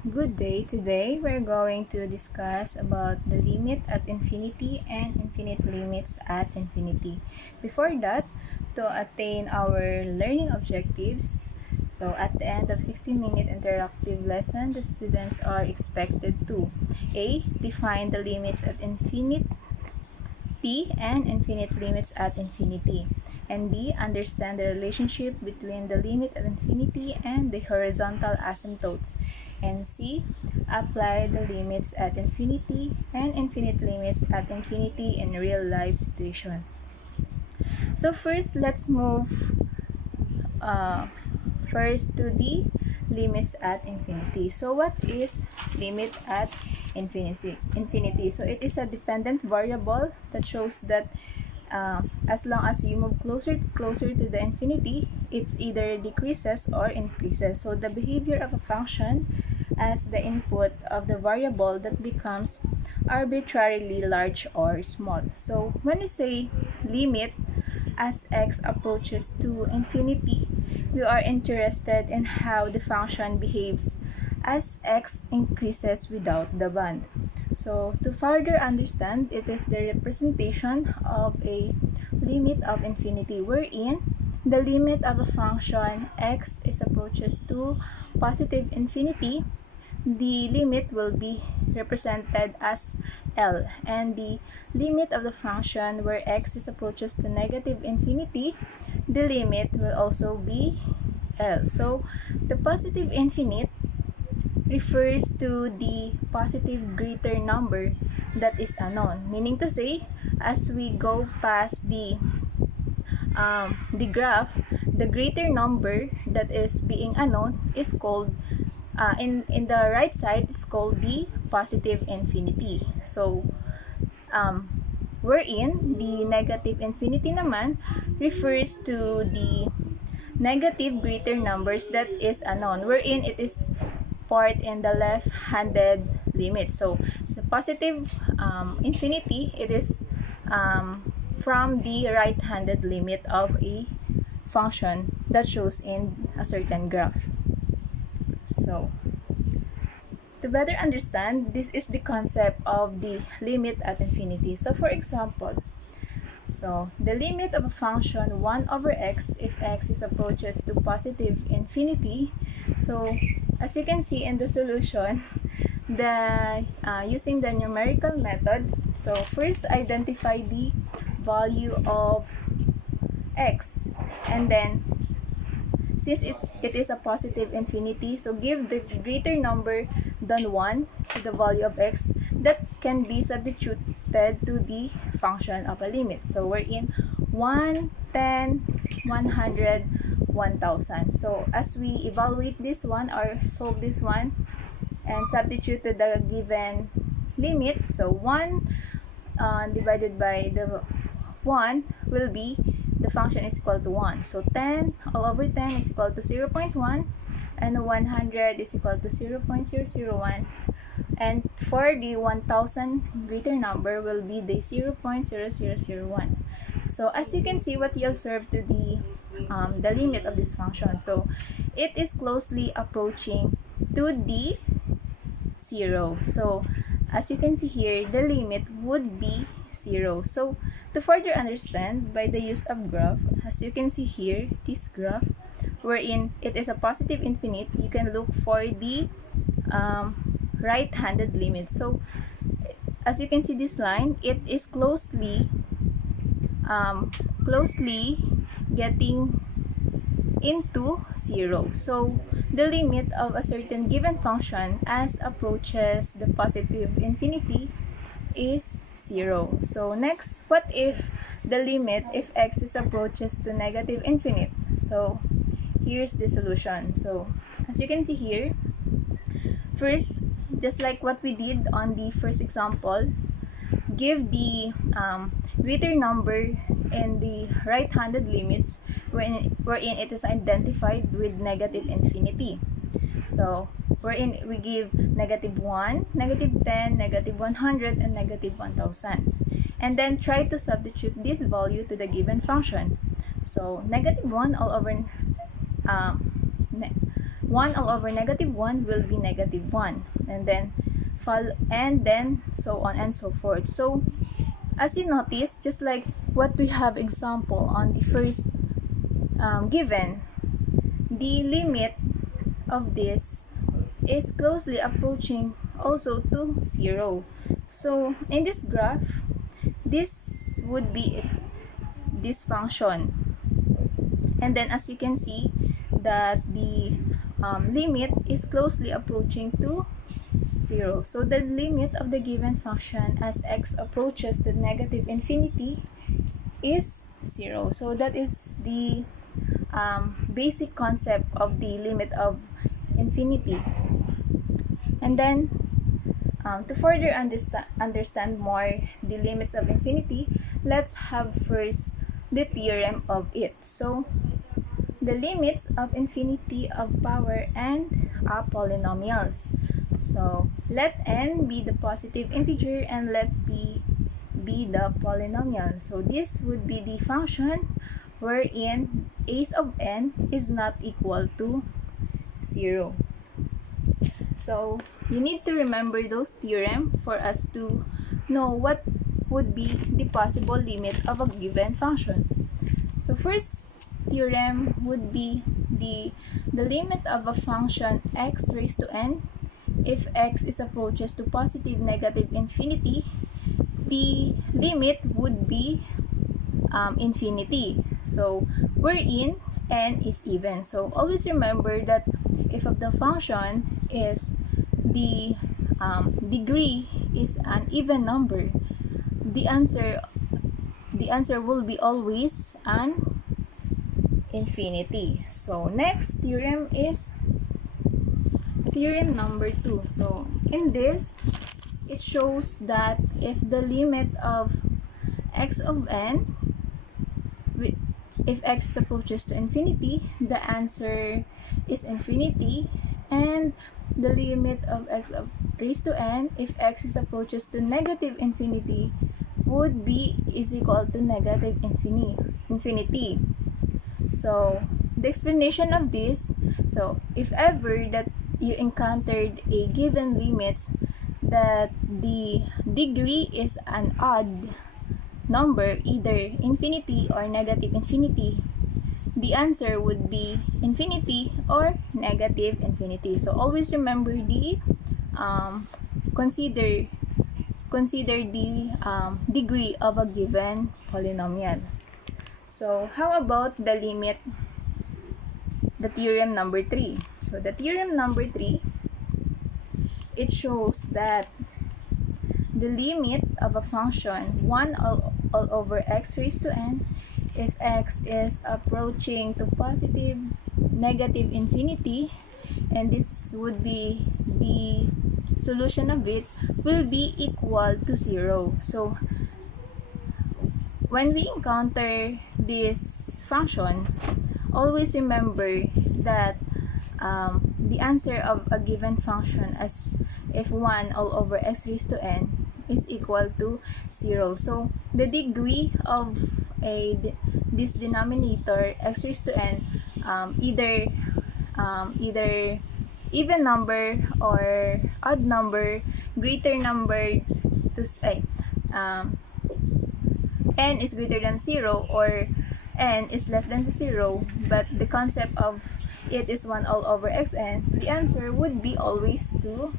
Good day. Today we're going to discuss about the limit at infinity and infinite limits at infinity. Before that, to attain our learning objectives, so at the end of 16-minute interactive lesson, the students are expected to A. Define the limits at infinity and infinite limits at infinity. And B. Understand the relationship between the limit at infinity and the horizontal asymptotes. And C. Apply the limits at infinity and infinite limits at infinity in real life situation. So first, let's move uh, first to the limits at infinity. So what is limit at infinity? So it is a dependent variable that shows that as long as you move closer to the infinity, it's either decreases or increases. So the behavior of a function as the input of the variable that becomes arbitrarily large or small. So when we say limit as x approaches to infinity, we are interested in how the function behaves as x increases without the band. So to further understand, it is the representation of a limit of infinity wherein the limit of a function x is approaches to positive infinity. The limit will be represented as L, and the limit of the function where x is approaches to negative infinity, the limit will also be L. So the positive infinite refers to the positive greater number that is unknown, meaning to say as we go past the graph, the greater number that is being unknown is called in the right side, it's called the positive infinity. So wherein the negative infinity naman refers to the negative greater numbers that is unknown, wherein it is part in the left-handed limit. So positive infinity, it is from the right-handed limit of a function that shows in a certain graph. So to better understand, this is the concept of the limit at infinity. So for example, the limit of a function 1 over x if x is approaches to positive infinity. So as you can see in the solution, the using the numerical method, so first identify the value of x, and then since it is a positive infinity, so give the greater number than 1 to the value of x that can be substituted to the function of a limit. So we're in 1, 10, 100, 1000. So as we evaluate this one or solve this one and substitute to the given limit, so 1 divided by the 1 will be the function is equal to 1. So 10 all over 10 is equal to 0.1, and 100 is equal to 0.001. And for the 1000 greater number will be the 0.0001. So as you can see, what you observe to the limit of this function. So it is closely approaching to the 0. So as you can see here, the limit would be 0. So to further understand by the use of graph, as you can see here, this graph wherein it is a positive infinite, you can look for the right-handed limit. So as you can see this line, it is closely getting into 0. So the limit of a certain given function as approaches the positive infinity is 0. So next, what if the limit if x is approaches to negative infinite? So here's the solution. So as you can see here, first, just like what we did on the first example, give the greater number in the right-handed limits wherein it is identified with negative infinity. So wherein we give negative 1, negative 10, negative 100, and negative 1000. And then try to substitute this value to the given function. So negative 1 all over 1 all over negative 1 will be negative 1, and then so on and so forth. So as you notice, just like what we have example on the first given, the limit of this is closely approaching also to 0. So in this graph, this would be this function, and then as you can see that the limit is closely approaching to 0. So the limit of the given function as x approaches to negative infinity is 0. So that is the basic concept of the limit of infinity. And then to further understand more the limits of infinity, let's have first the theorem of it. So the limits of infinity of power and polynomials. So let n be the positive integer and let p be the polynomial. So this would be the function wherein a of n is not equal to 0. So you need to remember those theorems for us to know what would be the possible limit of a given function. So first theorem would be the limit of a function x raised to n. If x is approaches to positive, negative, infinity, the limit would be infinity. So wherein n is even. So always remember that if of the function is the degree is an even number, the answer will be always an infinity. So next theorem is theorem number 2. So in this, it shows that if the limit of x of n, if x approaches to infinity, the answer is infinity, and the limit of x raised to n, if x is approaches to negative infinity, would be is equal to negative infinity. So the explanation of this, so if ever that you encountered a given limits that the degree is an odd number, either infinity or negative infinity, the answer would be infinity or negative infinity. So always remember the consider the degree of a given polynomial. So how about the limit, the theorem number 3? So the theorem number 3, it shows that the limit of a function 1 all over x raised to n, if x is approaching to positive, negative infinity, and this would be the solution of it, will be equal to 0. So when we encounter this function, always remember that the answer of a given function as if 1 all over x raised to n is equal to 0. So the degree of this denominator x raised to n, either even number or odd number, greater number to say n is greater than 0 or n is less than 0, but the concept of it is 1 all over xn, the answer would be always to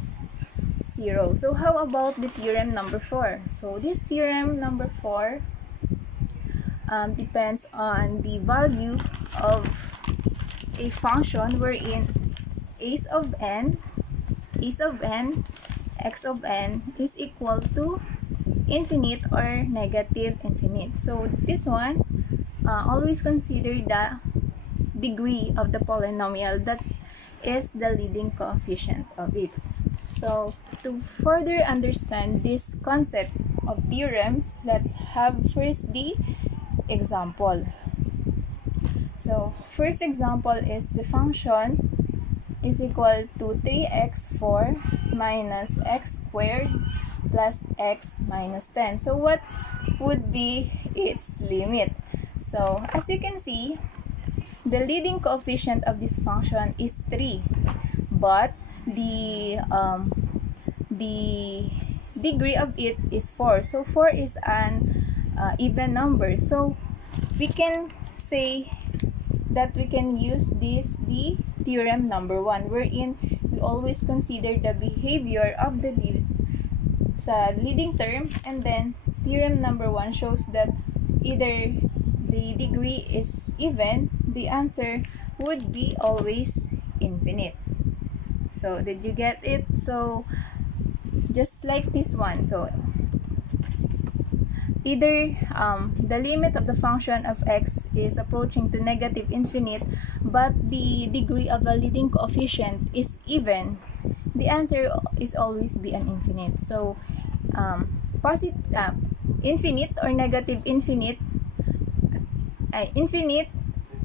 0. So how about the theorem number 4? So this theorem number 4 depends on the value of a function wherein a of n, x of n is equal to infinite or negative infinite. So this one, always consider the degree of the polynomial that is the leading coefficient of it. So to further understand this concept of theorems, let's have first the example. So first example is the function is equal to 3x4 minus x squared plus x minus 10. So what would be its limit? So as you can see, the leading coefficient of this function is 3, but the degree of it is 4. So 4 is an even number. So we can say that we can use this the theorem number 1, wherein we always consider the behavior of the sa leading term, and then theorem number 1 shows that either the degree is even, the answer would be always infinite. So did you get it? So just like this one, so either the limit of the function of x is approaching to negative infinite, but the degree of a leading coefficient is even, the answer is always be an infinite. So infinite or negative infinite, infinite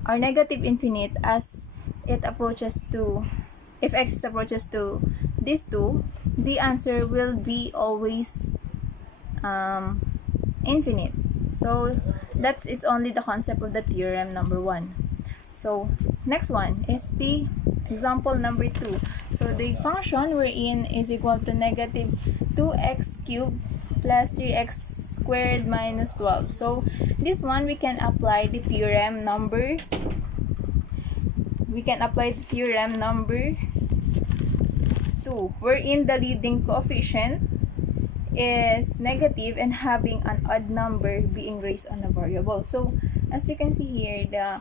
or negative infinite as it approaches to, if x approaches to these two, the answer will be always infinite. So that's it's only the concept of the theorem number 1. So next one is the example number 2. So the function we're in is equal to negative 2x cubed plus 3x squared minus 12. So this one we can apply the theorem number 2, wherein the leading coefficient is negative and having an odd number being raised on a variable. So as you can see here, the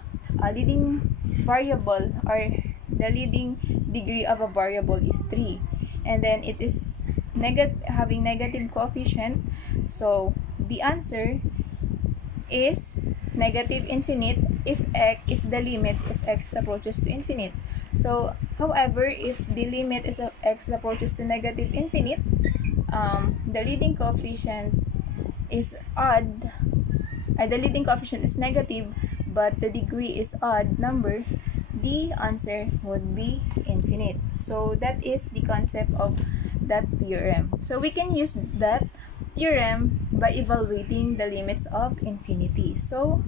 leading variable or the leading degree of a variable is 3, and then it is having negative coefficient, so the answer is negative infinite if the limit of x approaches to infinite. So however, if the limit is of x approaches to negative infinite, the leading coefficient is odd, the leading coefficient is negative but the degree is odd number, the answer would be infinite. So that is the concept of that theorem. So we can use that theorem by evaluating the limits of infinity. So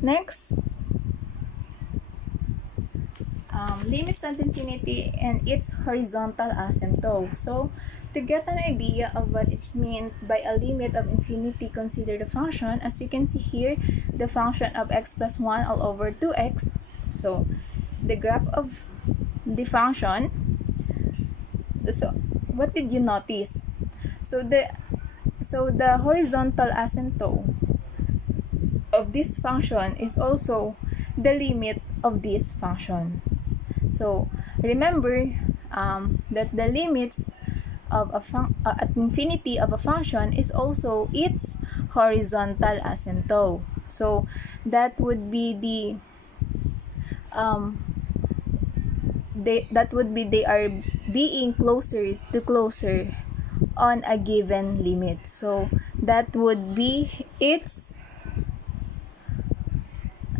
next, limits at infinity and its horizontal asymptote. So to get an idea of what it's meant by a limit of infinity, consider the function. As you can see here, the function of x plus 1 all over 2x. So the graph of the function, so what did you notice? So the horizontal asymptote of this function is also the limit of this function. So remember that the limits of at infinity of a function is also its horizontal asymptote. So that would be they are being closer to closer on a given limit. So that would be its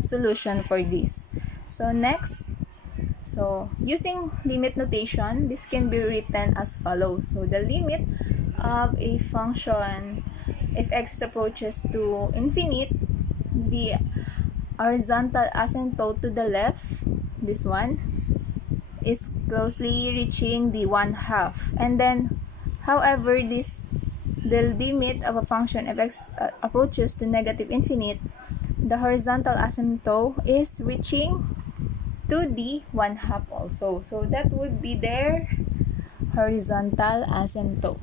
solution for this. So next, so using limit notation, this can be written as follows. So the limit of a function, if x approaches to infinite, the horizontal asymptote to the left, this one, is closely reaching the 1/2. And then however, the limit of a function if x approaches to negative infinite, the horizontal asymptote is reaching to the 1/2 also. So that would be their horizontal asymptote.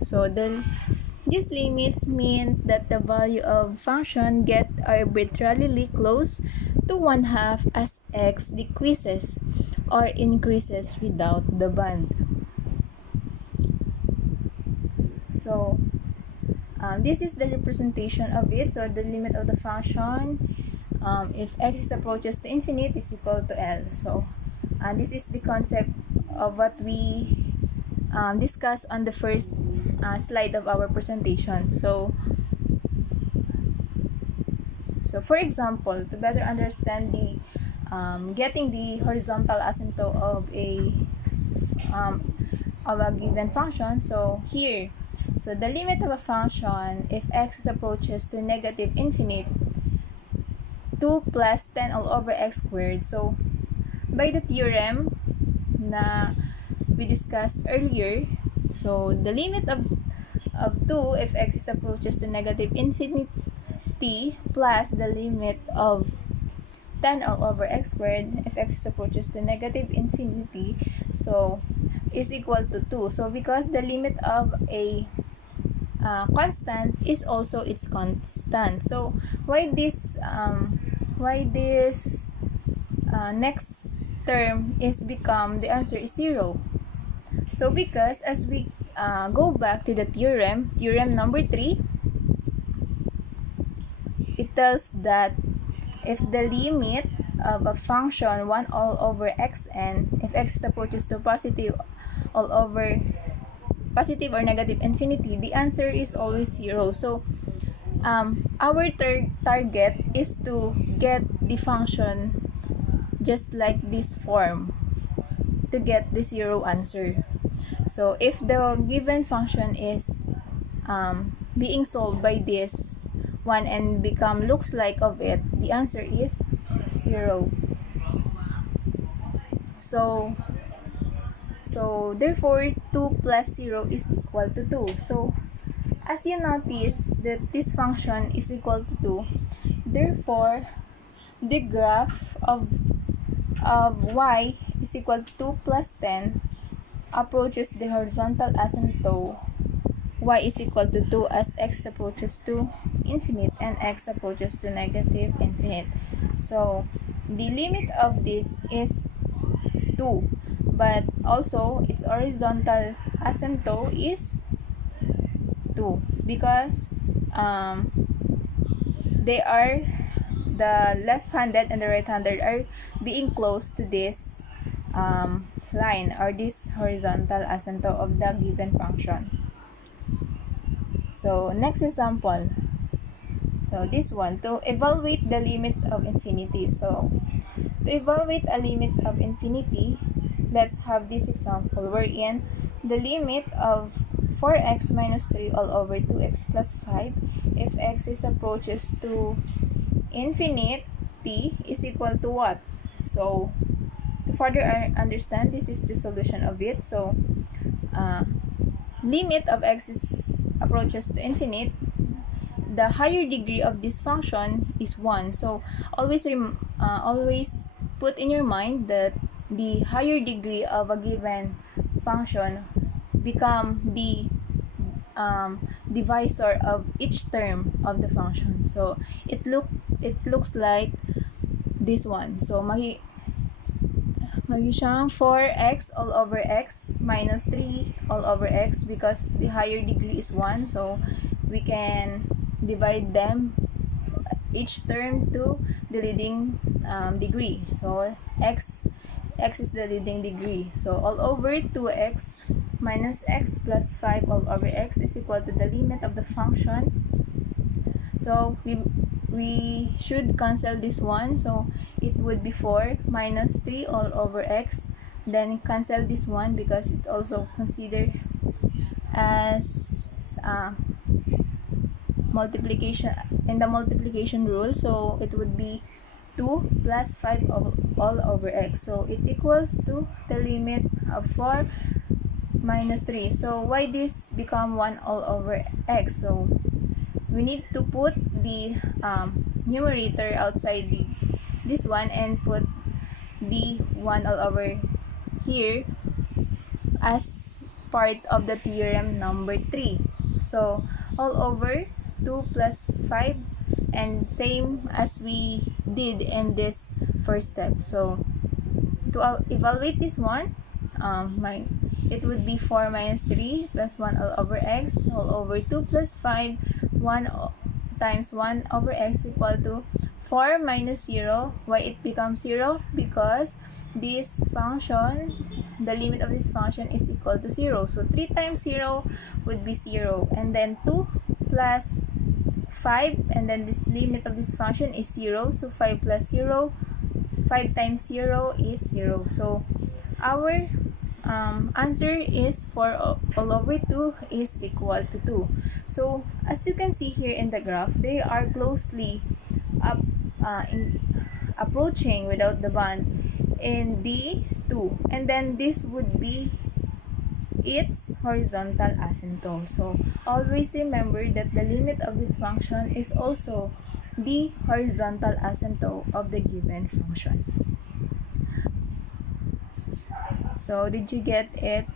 So these limits mean that the value of function get arbitrarily close to 1/2 as x decreases or increases without the band. So this is the representation of it. So the limit of the function, if x approaches to infinite, is equal to L. So this is the concept of what we discussed on the first slide of our presentation. So for example, to better understand the getting the horizontal asymptote of a given function, so here, so the limit of a function if x approaches to negative infinite, 2 plus 10 all over x squared. So, by the theorem na we discussed earlier, so the limit of 2 if x approaches to negative infinity plus the limit of 10 all over x squared if x approaches to negative infinity, so is equal to 2. So because the limit of a constant is also its constant, so why this next term is become the answer is 0. So because as we go back to the theorem number 3, it tells that if the limit of a function 1 all over xn, if x approaches to positive or negative infinity, the answer is always 0. So our target is to get the function just like this form to get the 0 answer. So if the given function is being solved by this one and become looks like of it, the answer is 0. So therefore 2 plus 0 is equal to 2. So as you notice that this function is equal to 2, therefore the graph of y is equal to 2 plus 10 approaches the horizontal asymptote y is equal to 2 as x approaches to infinite and x approaches to negative infinite. So the limit of this is 2, but also its horizontal asymptote is 2. It's because they are, the left-handed and the right-handed are being close to this line or this horizontal asymptote of the given function. So next example, so this one, to evaluate the limits of infinity. So to evaluate a limits of infinity, let's have this example wherein the limit of 4x minus 3 all over 2x plus 5 if x is approaches to infinity is equal to what? So to further understand, this is the solution of it. So limit of x is approaches to infinite, the higher degree of this function is 1. So always put in your mind that the higher degree of a given function become the divisor of each term of the function. So it looks like this one. So magi siyang 4x all over x minus 3 all over x, because the higher degree is 1, so we can divide them each term to the leading degree. So x is the leading degree. So all over 2x minus x plus 5 all over x is equal to the limit of the function. So we should cancel this one. So it would be 4 minus 3 all over x. Then cancel this one because it also considered as multiplication in the multiplication rule. So it would be 2 plus 5 all over x. So it equals to the limit of 4 minus 3. So why this become 1 all over x? So we need to put the numerator outside this one and put the 1 all over here as part of the theorem number 3. So all over 2 plus 5, and same as we did in this first step. So to evaluate this one, it would be 4 minus 3 plus 1 all over x all over 2 plus 5, 1 times 1 over x equal to 4 minus 0. Why it becomes 0? Because this function, the limit of this function is equal to 0. So 3 times 0 would be 0. And then 2 plus 5, and then this limit of this function is 0. So 5 plus 0, 5 times 0 is 0. So our answer is 4 all over 2 is equal to 2. So as you can see here in the graph, they are closely approaching without the bond in D2, and then this would be its horizontal asymptote. So always remember that the limit of this function is also the horizontal asymptote of the given function. So did you get it?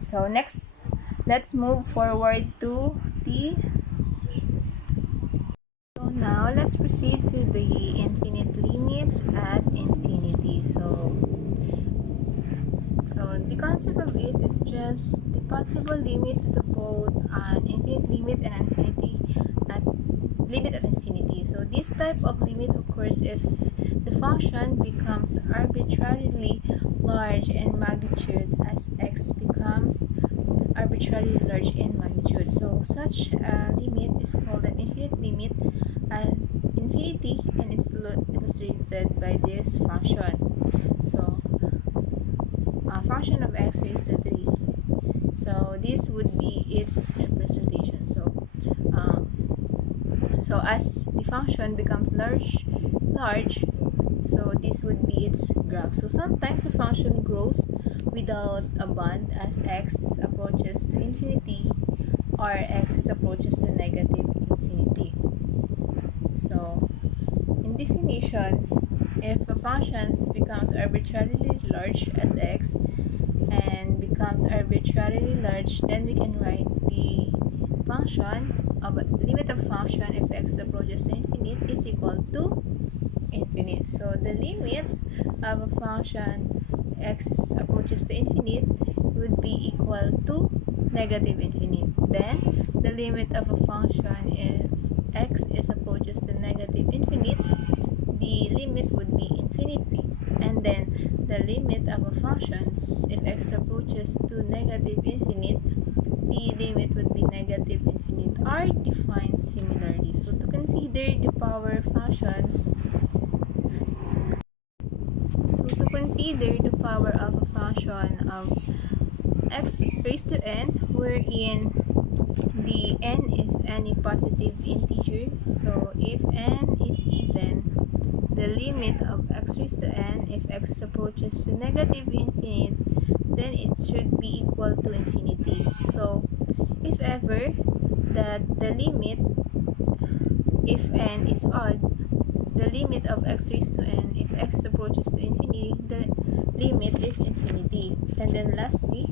So next, let's move forward to the. So now let's proceed to the infinite limits at infinity. So the concept of it is just the possible limit to both an infinite limit and infinity at limit at infinity. So this type of limit occurs if the function becomes arbitrarily large in magnitude as x becomes arbitrarily large in magnitude. So such a limit is called an infinite limit at infinity, and it's illustrated by this function. So a function of x raised to 3. So this would be its representation. So as the function becomes large, so this would be its graph. So sometimes the function grows without a bond as x approaches to infinity or x approaches to negative infinity. So in definitions, if a function becomes arbitrarily large as x and becomes arbitrarily large, then we can write the function of limit of function if x approaches to infinite is equal to infinite. So the limit of a function x approaches to infinite would be equal to negative infinite. Then the limit of a function if x is approaches to negative infinite, the limit would be infinity. And then the limit of a function if x approaches to negative infinite, the limit would be negative infinite, are defined similarly. So to consider the power functions, the power of a function of x raised to n, wherein the n is any positive integer. So if n is even, the limit of x raised to n if x approaches to negative infinite, then it should be equal to infinity. So if ever that the limit, if n is odd, the limit of x raised to n if x approaches to infinity, the limit is infinity. And then lastly,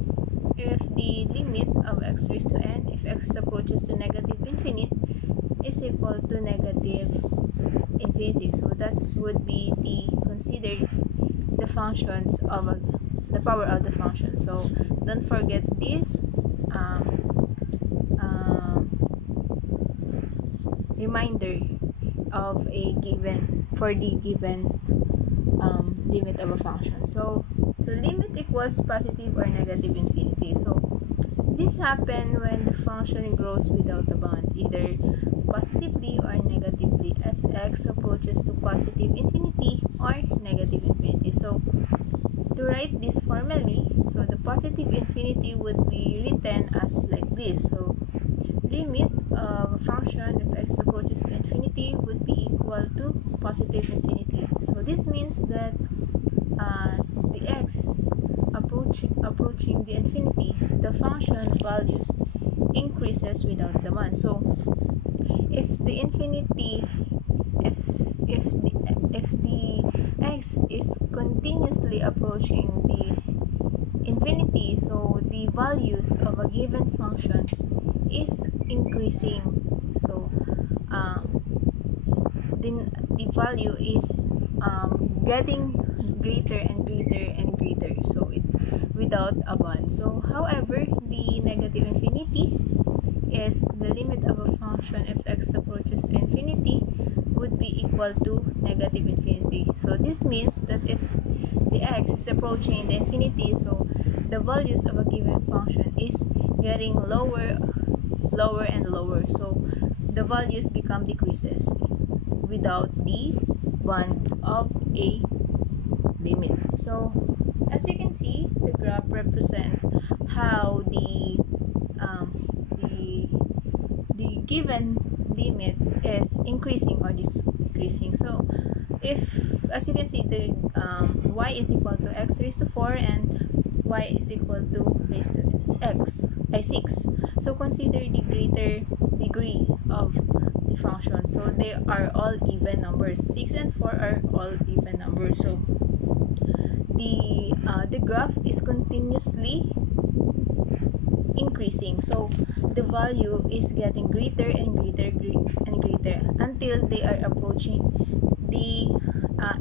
if the limit of x raised to n if x approaches to negative infinite is equal to negative infinity. So that would be considered the functions of the power of the function. So don't forget this reminder of a given for the given limit of a function. So limit equals positive or negative infinity. So this happens when the function grows without a bond, either positively or negatively, as x approaches to positive infinity or negative infinity. So to write this formally, so the positive infinity would be written as like this. So limit of a function if x approaches to infinity would be equal to positive infinity. So this means that the x is approaching the infinity, the function values increases without the bond. So if the infinity, if the x is continuously approaching the infinity, so the values of a given function is increasing. So the value is getting greater and greater and greater, so it without a bond. So however, the negative infinity is the limit of a function if x approaches to infinity would be equal to negative infinity. So this means that if the x is approaching the infinity, so the values of a given function is getting lower and lower, so the values become decreases without the bond of a limit. So as you can see, the graph represents how the limit is increasing or decreasing. So if, as you can see, the y is equal to x raised to 4 and y is equal to raised to 6. So consider the greater degree of the function. So they are all even numbers. 6 and 4 are all even numbers. So the graph is continuously increasing. So the value is getting greater and greater and greater until they are approaching the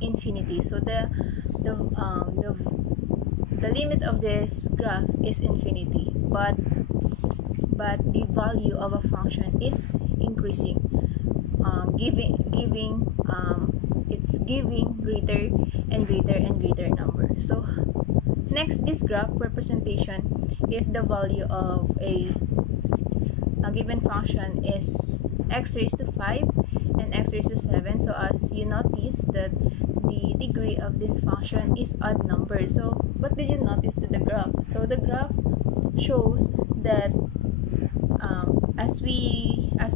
infinity. So the limit of this graph is infinity, but the value of a function is increasing, it's giving greater and greater and greater number. So next, this graph representation, if the value of a given function is x raised to 5 and x raised to 7. So as you notice that the degree of this function is odd number. So what did you notice to the graph? So the graph shows that as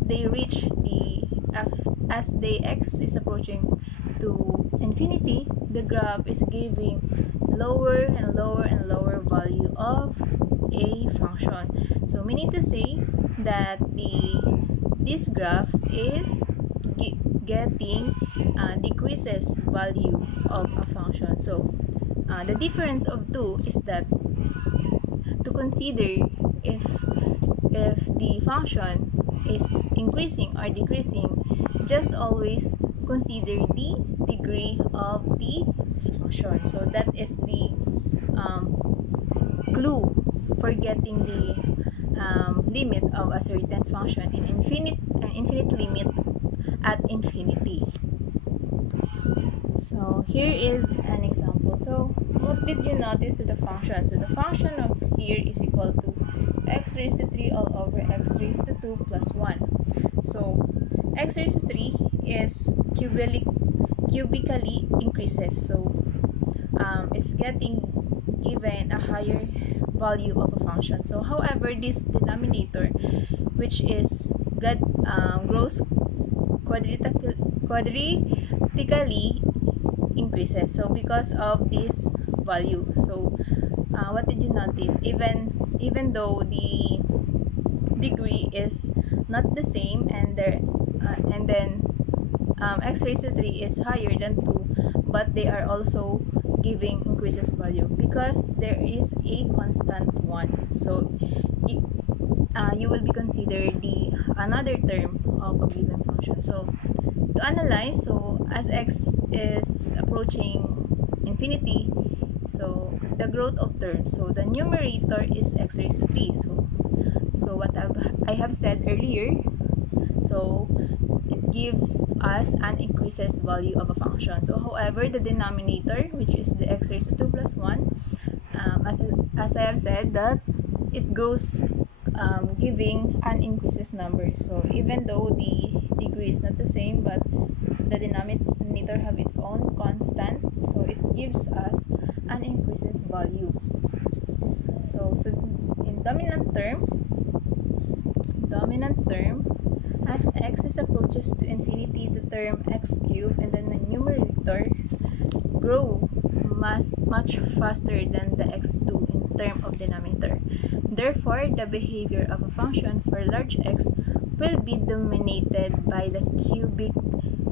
they reach as the x is approaching to infinity, the graph is giving lower and lower and lower value of a function. So meaning to say that this graph is getting decreases value of a function. So the difference of two is that to consider if the function is increasing or decreasing, just always consider the degree of the function. So that is the clue for getting the limit of a certain function in infinite limit at infinity. So here is an example. So what did you notice to the function? So the function of here is equal to x raised to 3 all over x raised to 2 plus 1. So x raised to 3 is cubically increases. So it's getting given a higher value of a function. So however, this denominator, which is grows quadratically increases. So because of this value, so what did you notice? Even though the degree is not the same, and then x raised to 3 is higher than 2, but they are also giving increases value because there is a constant 1. So you will be considered the another term of a given function. So to analyze, so as x is approaching infinity, so the growth of terms, so the numerator is x raised to 3. So what I have said earlier, so it gives us an increases value of a function. So however, the denominator, which is the x raised to 2 plus 1, as I have said, that it grows giving an increases number. So even though the degree is not the same, but the denominator have its own constant, so it gives us an increases value. So in dominant term, as x is approaches to infinity, the term x cubed and then the numerator grow much faster than the x2 in term of denominator. Therefore, the behavior of a function for large x will be dominated by the cubic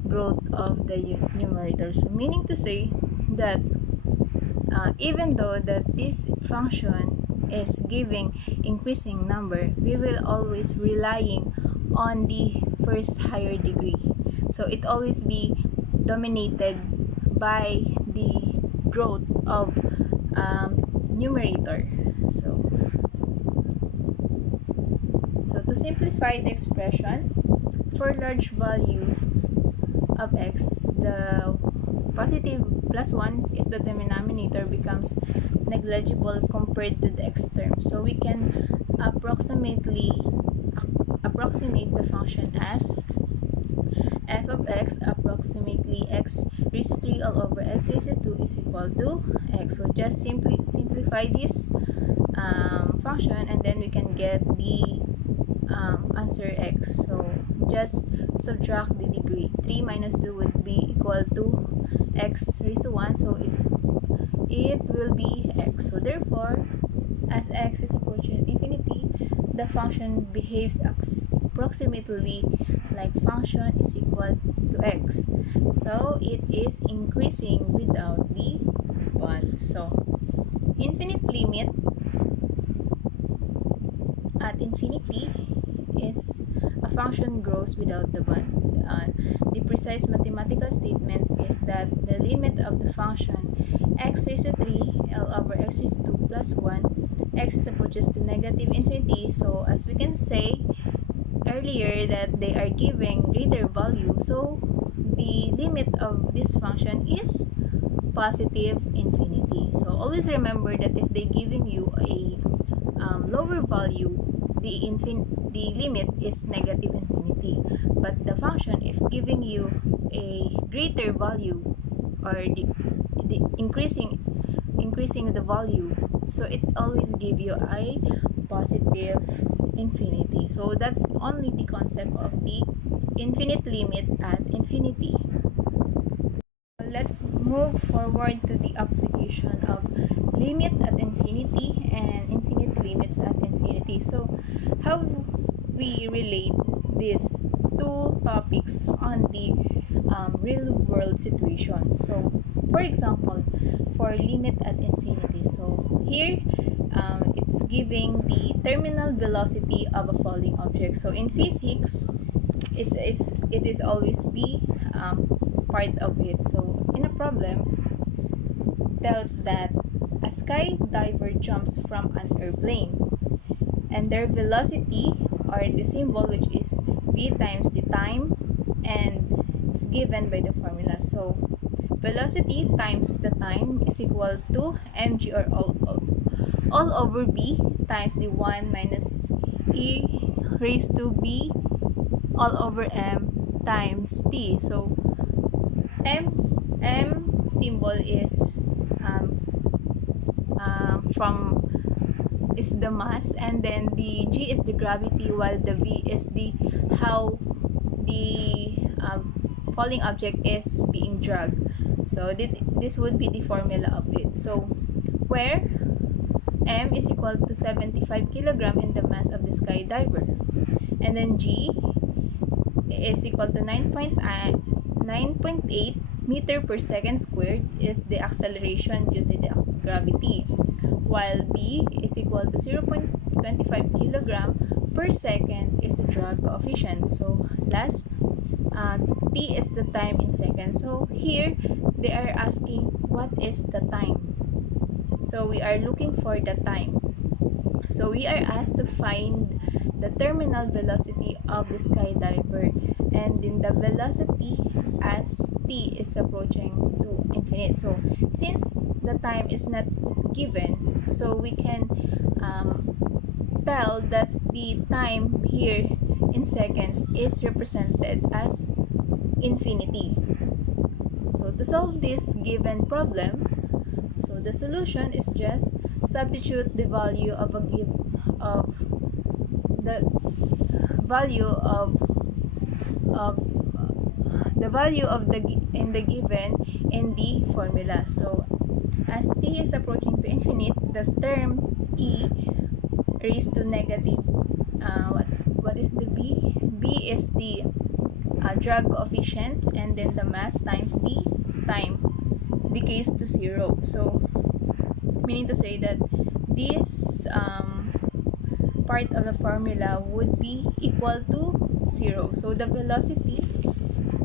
growth of the numerator. So meaning to say that even though that this function is giving increasing number, we will always relying on the first higher degree. So it always be dominated by the growth of numerator. So to simplify the expression, for large value of x, the positive plus 1 is the denominator becomes negligible compared to the x term. So we can approximate the function as f of x approximately x raised to 3 all over x raised to 2 is equal to x. So just simply simplify this function and then we can get the answer x. So just subtract the degree. 3 minus 2 would be equal to x raised to 1, so it will be x. So therefore, as x is approaching infinity, the function behaves approximately like function is equal to x. So it is increasing without the bond. So infinite limit at infinity is a function grows without the bond. The precise mathematical statement is that the limit of the function x raised to 3 L over x raised to 2 plus 1, x is approaches to negative infinity. So as we can say earlier that they are giving greater value, so the limit of this function is positive infinity. So always remember that if they giving you a lower value, the limit is negative infinity, but the function if giving you a greater value or the increasing the value, so it always give you a positive infinity. So that's only the concept of the infinite limit at infinity. Let's move forward to the application of limit at infinity and infinite limits at infinity. So how we relate these two topics on the real world situation. So for example, for limit at infinity, so here it's giving the terminal velocity of a falling object. So in physics, it is always be part of it. So in a problem tells that a skydiver jumps from an airplane and their velocity or the symbol which is v times the time, and it's given by the formula. So velocity times the time is equal to mg or all over b times the 1 minus e raised to b all over m times t. So m symbol is from is the mass, and then the g is the gravity, while the v is the how the falling object is being dragged. So this would be the formula of it. So where m is equal to 75 kilogram in the mass of the skydiver, and then g is equal to 9.8 meter per second squared is the acceleration due to the gravity, while b is equal to 0.25 kilogram per second is the drag coefficient. So last t is the time in seconds. So here they are asking what is the time. So we are looking for the time. So we are asked to find the terminal velocity of the skydiver, and then the velocity as t is approaching to infinite. So since the time is not given, so we can tell that the time here in seconds is represented as infinity. So to solve this given problem, so the solution is just substitute the value of the in the given in the formula. So as t is approaching to infinite, the term e raised to negative what is the b? B is the drag coefficient, and then the mass times the time decays to 0. So meaning to say that this part of the formula would be equal to 0. So the velocity,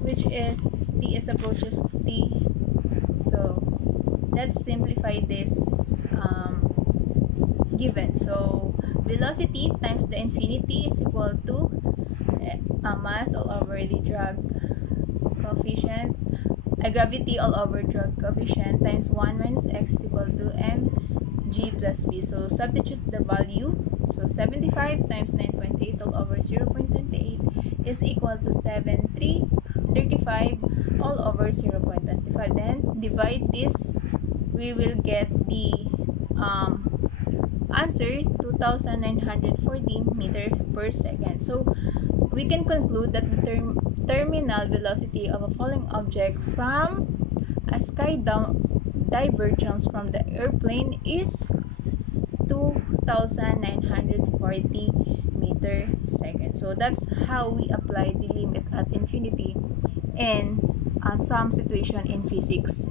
which is t is approaches to t. So let's simplify this given. So velocity times the infinity is equal to mass all over the drag coefficient, gravity all over drag coefficient times 1 minus x is equal to mg plus v. So substitute the value. So 75 times 9.8 all over 0.28 is equal to 7,335 all over 0.25. Then divide this, we will get the answer 2,940 meter per second. So we can conclude that the terminal velocity of a falling object from a diver jumps from the airplane is 2,940 meter second. So that's how we apply the limit at infinity in some situation in physics.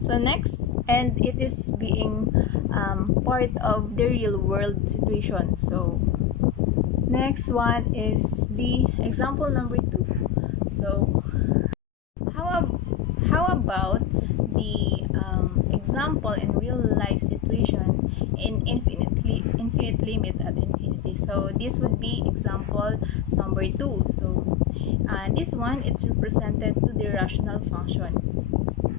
So next, and it is being part of the real world situation. So next one is the example number 2. So how about the example in real life situation in infinite limit at infinity? So this would be example number 2. So this one, it's represented to the rational function.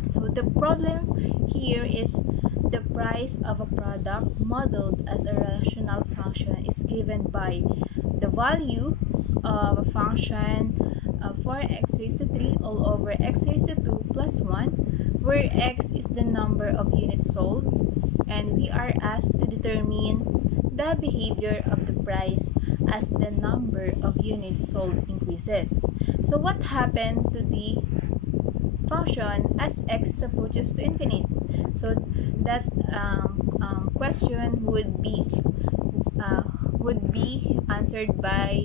So the problem here is the price of a product modeled as a rational function is given by the value of a function 4x raised to 3 all over x raised to 2 plus 1, where x is the number of units sold, and we are asked to determine the behavior of the price as the number of units sold increases. So what happened to the function as x approaches to infinite? So that question would be answered by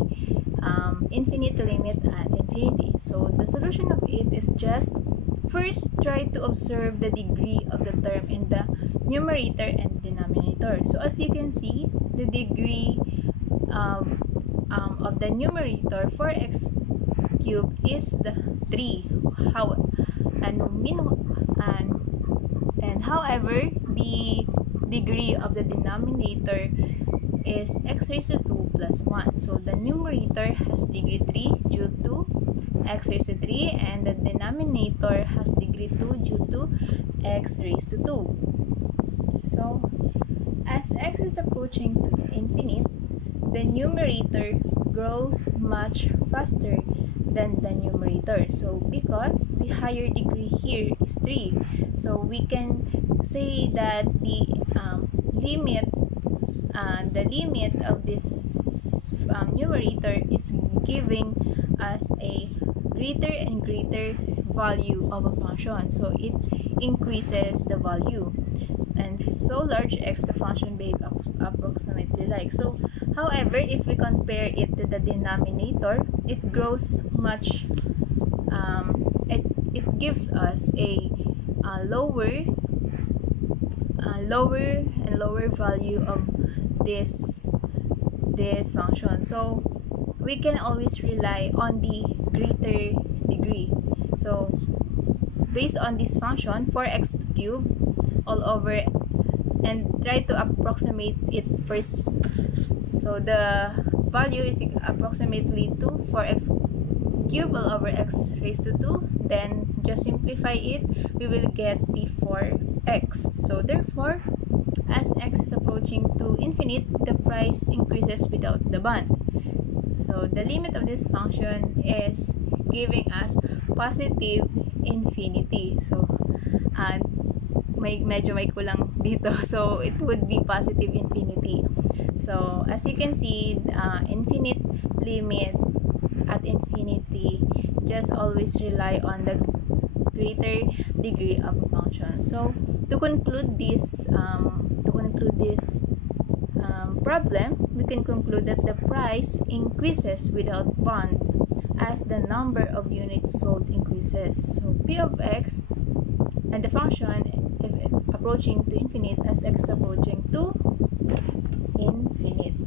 infinite limit at infinity. So the solution of it is just first try to observe the degree of the term in the numerator and denominator. So as you can see, the degree of the numerator 4x cubed is the 3. And however, the degree of the denominator is x raised to 2 plus 1. So the numerator has degree 3 due to x raised to 3, and the denominator has degree 2 due to x raised to 2. So as x is approaching to infinite, the numerator grows much faster than the numerator. So because the higher degree here is 3, so we can say that the limit of this numerator is giving us a greater and greater value of a function. So it increases the value, and so large x the function behaves approximately like. So however, if we compare it to the denominator, it grows much it gives us a lower and lower value of this function. So we can always rely on the greater degree. So based on this function 4x cubed all over, and try to approximate it first. So the value is approximately 2 4x cubed all over x raised to 2. Then just simplify it, we will get the 4x. So therefore, as x is approaching to infinite, the price increases without the bond. So the limit of this function is giving us positive infinity. So medyo may kulang dito. So it would be positive infinity. So as you can see, infinite limit at infinity just always rely on the greater degree of a function. So to conclude this problem, we can conclude that the price increases without bond as the number of units sold increases. So p of x and the function if approaching to infinite as x approaching to infinite.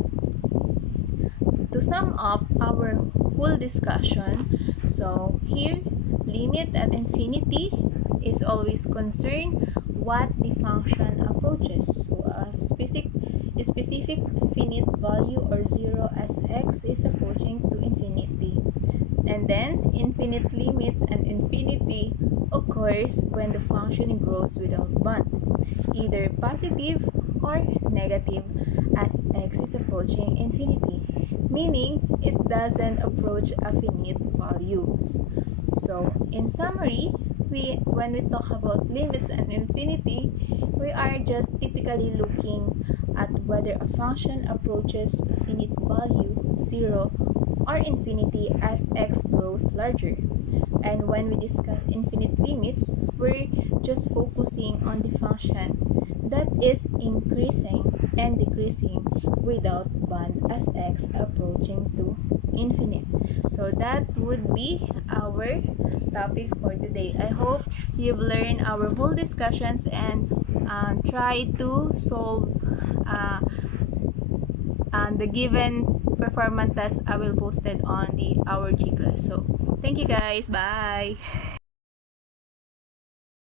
To sum up our whole discussion, so here limit at infinity is always concerned what the function approaches. So a specific finite value or 0 as x is approaching to infinity. And then infinite limit and infinity occurs when the function grows without bond, either positive or negative as x is approaching infinity, meaning it doesn't approach a finite values. So in summary, when we talk about limits and infinity, we are just typically looking at whether a function approaches a finite value 0 or infinity as x grows larger. And when we discuss infinite limits, we're just focusing on the function that is increasing and decreasing without bond as x approaching to infinite. So that would be our topic for today. I hope you've learned our whole discussions and try to solve the given performance test I will post it on the our G class. So thank you guys. Bye.